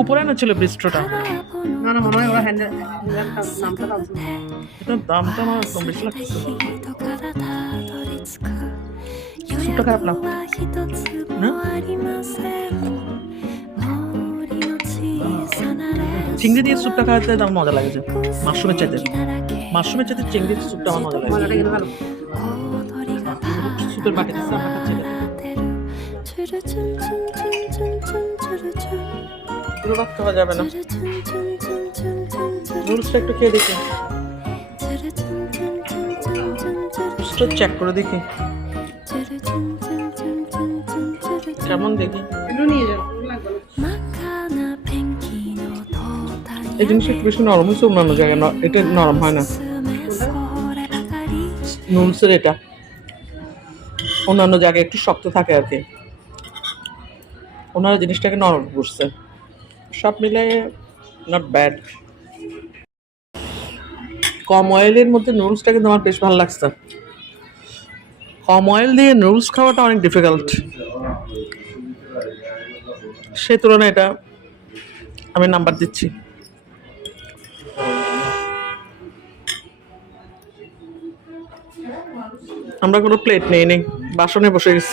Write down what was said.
উপরে না ছিল বিস্ট্রোটা, না না মনে হয় ওরা হ্যান্ডেল নামটা লাগছে না। এটার দামটা আমার একদম বেশি লাগছে। স্যুপটা খারাপ না, না চিংড়ি দিয়ে স্যুপটা খাওয়াতে আমার মজা লাগছে মাশরুমের চাইতে। মাশরুমের চাইতে চিংড়ির স্যুপটা আমার মজা লাগে। মজাটা কিন্তু ভালো। স্যুপের বাটি দিচ্ছে আমার কাছে, পুরো ভাত খাওয়া যাবে না। নুডলসটা একটু খেয়ে দেখি, নুডলসটা চেক করে দেখি কেমন দেখি। এগুলো নিয়ে যাও, লাগবে না। এই জিনিসটা একটু বেশি নরম হয়েছে অন্যান্য জায়গায়, এটা নরম হয় না নুডলসের, এটা অন্যান্য জায়গায় একটু শক্ত থাকে আর কি, ওনারা জিনিসটাকে নরম করছে। সব মিলে নট ব্যাড। কম অয়েলের মধ্যে নুডলসটা কিন্তু আমার বেশ ভালো লাগছে। কম অয়েল দিয়ে নুডলস খাওয়াটা অনেক ডিফিকাল্ট, সেই তুলনায় এটা আমি নাম্বার দিচ্ছি। আমরা কোনো প্লেট নেই, বাসনে বসে গেছি।